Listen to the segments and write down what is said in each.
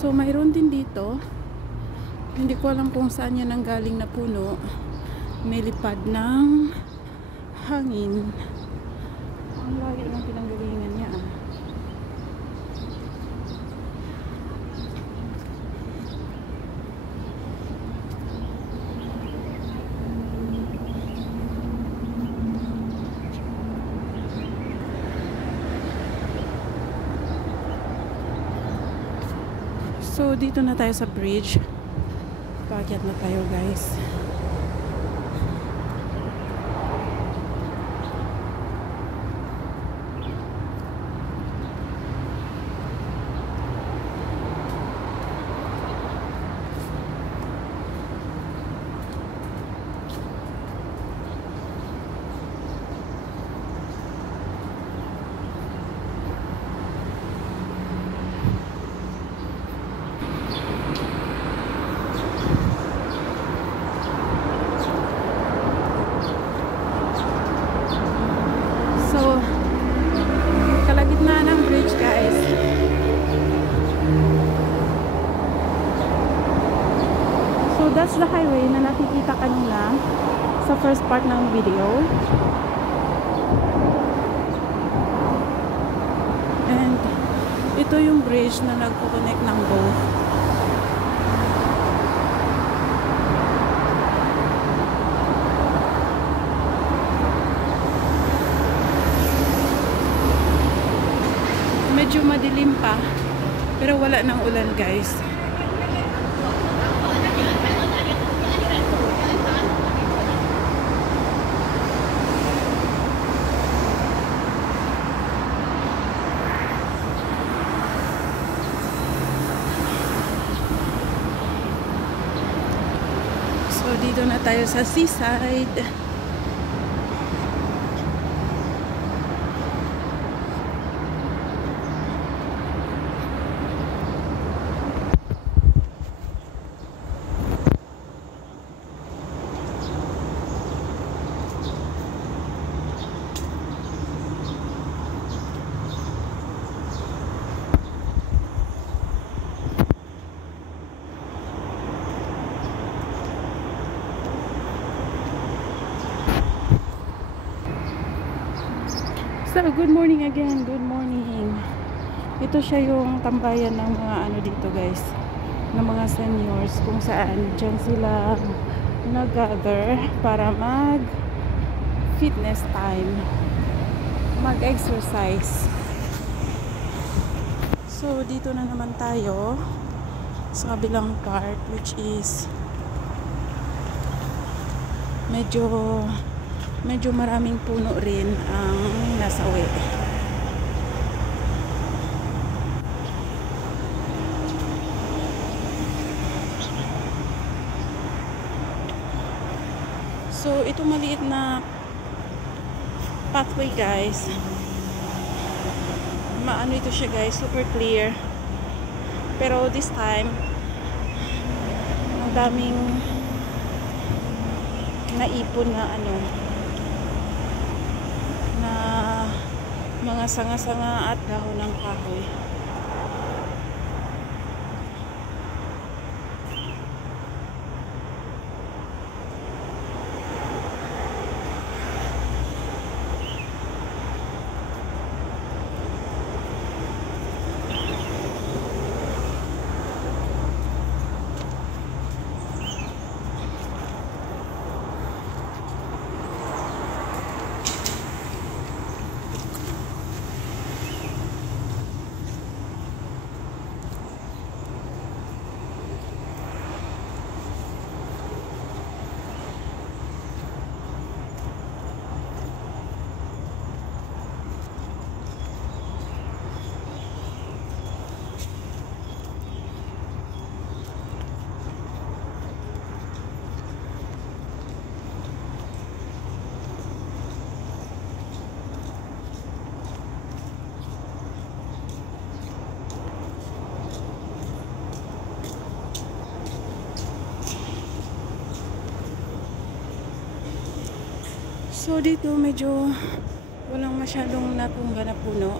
So mayroon din dito, hindi ko alam kung saan yan ang galing na puno, nilipad ng hangin. Ang lagi ng pinanggalingan niya ah. So dito na tayo sa bridge. Paakyat na tayo guys. That's the highway na nakikita kanina sa first part ng video. And ito yung bridge na nagko-connect ng both. Medyo madilim pa, pero wala nang ulan guys. So dito na tayo sa seaside. So, good morning again. Good morning. Ito siya yung tambayan ng mga ano dito guys, ng mga seniors, kung saan dyan sila nag-gather para mag fitness time, mag-exercise. So, dito na naman tayo sa kabilang part, which is medyo maraming puno rin ang nasawi. So ito maliit na pathway guys, maano ito siya guys, super clear, pero this time ang daming naipon na ano, na mga sanga-sanga at dahon ng kahoy. So dito medyo walang masyadong natumba na puno.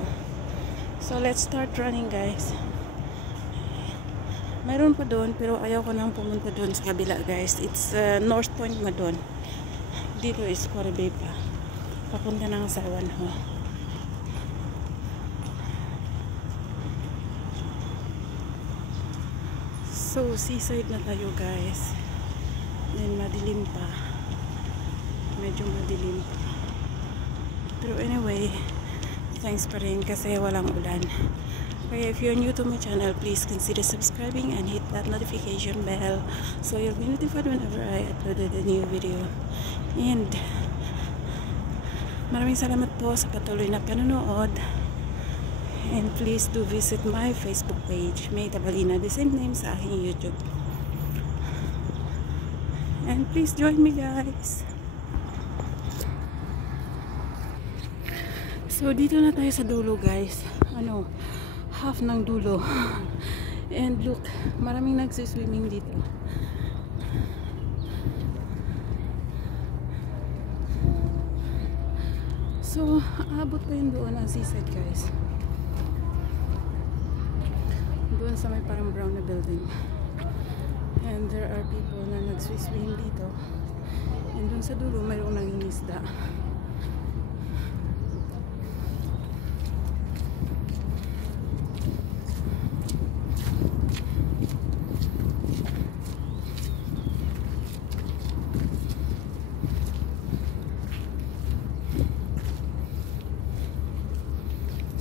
So let's start running guys. Mayroon pa doon, pero ayaw ko nang pumunta doon sa kabila, guys. It's North Point nga doon. Dito is Coral Bay pa. Papunta ng Sawan Ho. So, seaside na tayo, guys. And madilim pa. Medyo madilim pa. Pero anyway, thanks pa rin kasi walang ulan. Kaya if you're new to my channel, please consider subscribing and hit that notification bell so you'll be notified whenever I uploaded a new video. And maraming salamat po sa patuloy na panonood. And please do visit my Facebook page, May Tabalina, the same name sa aking YouTube. And please join me, guys. So dito na tayo sa dulo, guys. Half ng dulo. And look, maraming nagsiswimming dito. So aabot pa yun doon ang seaside, guys. Doon sa may parang brown na building. And there are people na nagsiswimming dito. And doon sa dulo mayroong nangingisda.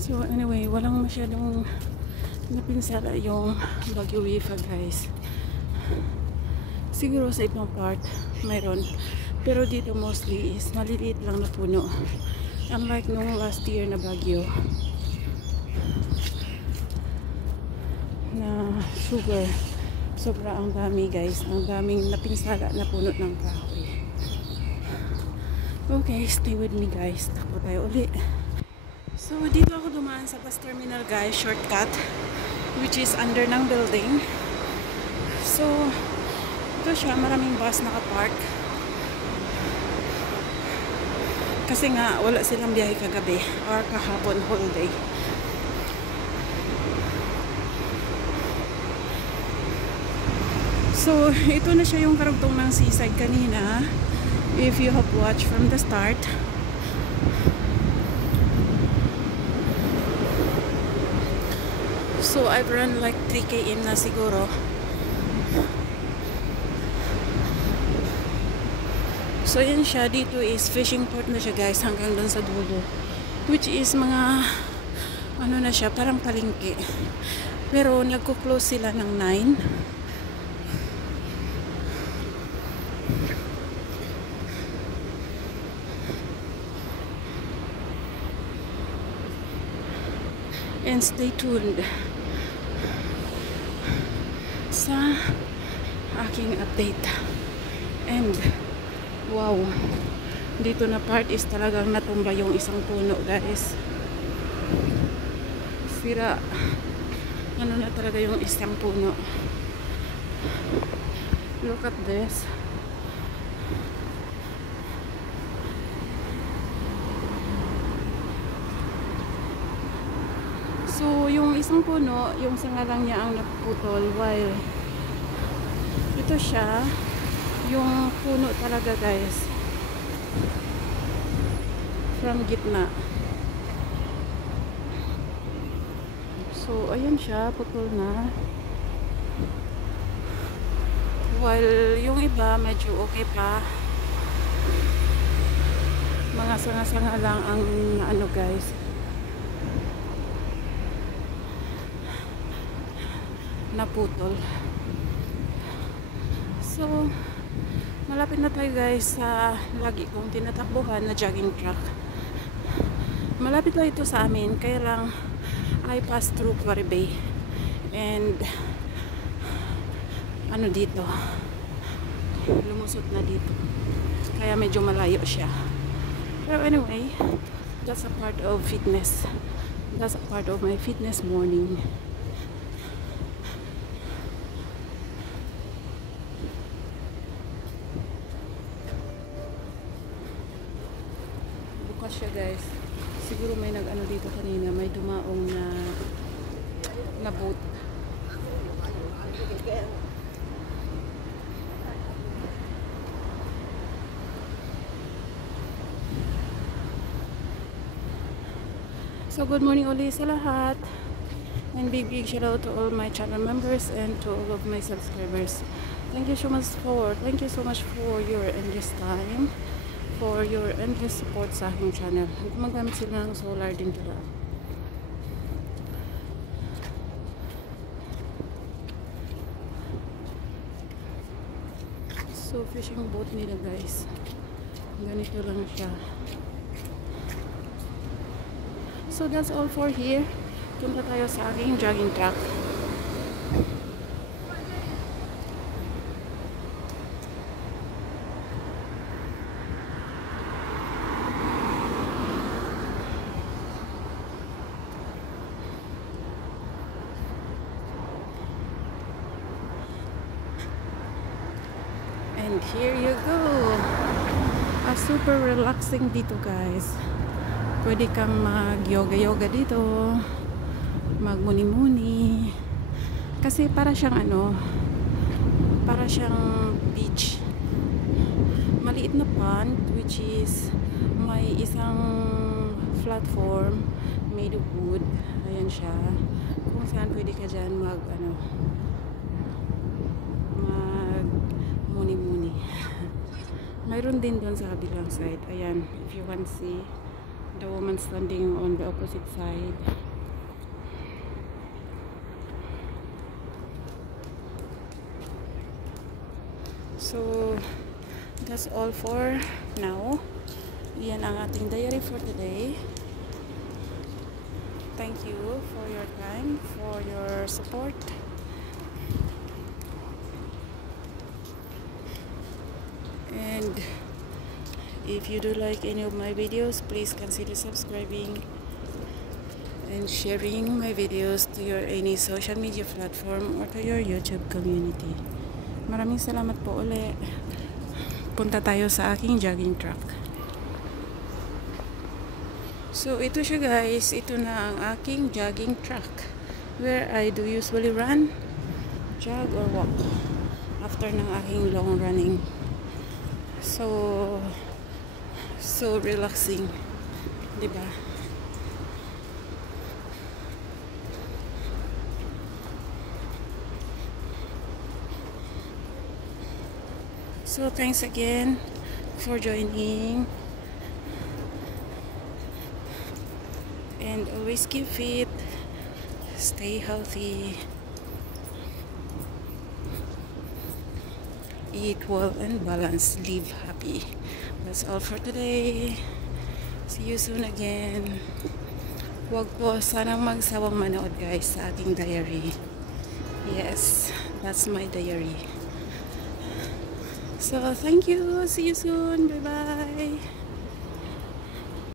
So anyway, walang masyadong napinsala yung Baguio Wifa, guys. Siguro sa ibang part mayroon, pero dito mostly is maliliit lang na puno, unlike nung last year na Baguio na sugar. Sobra ang dami, guys. Ang daming napinsala na puno ng kahoy. Okay, stay with me, guys. Takbo tayo ulit. So, dito ako dumaan sa bus terminal, guys, shortcut, which is under ng building. So, ito siya, maraming bus nakapark. Kasi nga, wala silang biyahe kagabi or kahapon, holiday. So, ito na siya yung karugtong ng seaside kanina. If you have watched from the start. So, I've run like 3 km na siguro. So, yan siya. Dito is fishing port na siya, guys, hanggang doon sa dulo. Which is mga, ano na siya, parang palengke. Pero, nagko-close sila ng 9. And stay tuned sa aking update. And wow, dito na part is talagang natumba yung isang puno, guys. Sira, ano na talaga yung isang puno. Look at this. So, yung isang puno, yung sanga lang niya ang naputol, while ito siya, yung puno talaga, guys, from gitna. So, ayan siya, putol na. While yung iba, medyo okay pa. Mga sanga-sanga lang ang ano, guys, naputol. So, malapit na tayo, guys, sa lagi kong tinatakbuhan na jogging track. Malapit lang ito sa amin, kaya lang I pass through Coral Bay and ano dito, lumusot na dito, kaya medyo malayo siya. Pero anyway, that's a part of fitness. That's a part of my fitness morning. Siya, guys. Siguro may nag-ano dito kanina, may dumaong na boat. So good morning ulit sa lahat. And big shout out to all my channel members and to all of my subscribers. Thank you so much for your endless time, for your endless support sa aking channel. Gumagamit sila ng solar din nila. So fishing boat nila guys. Ganito lang siya. So that's all for here. Punta tayo sa aking jogging track. And here you go. Super relaxing dito guys. Pwede kang mag-yoga dito, magmuni-muni. Kasi para siyang beach. Maliit na pond which is may isang platform made of wood. Ayan siya. Kung saan pwede ka dyan mag-muni-muni. Mayroon din doon sa kabilang side. Ayan, if you can see the woman standing on the opposite side. So that's all for now. Yan ang ating diary for today. Thank you for your time, for your support. And if you do like any of my videos, please consider subscribing and sharing my videos to your any social media platform or to your YouTube community. Maraming salamat po ulit. Punta tayo sa aking jogging track. So ito siya guys, ito na ang aking jogging track where I do usually run, jog or walk after ng aking long running. So relaxing, diba? So thanks again for joining, and always keep fit, stay healthy, eat well and balance, live happy. That's all for today. See you soon again. Huwag po sanang magsawang manood guys sa ating diary. Yes, that's my diary. So thank you. See you soon. Bye bye.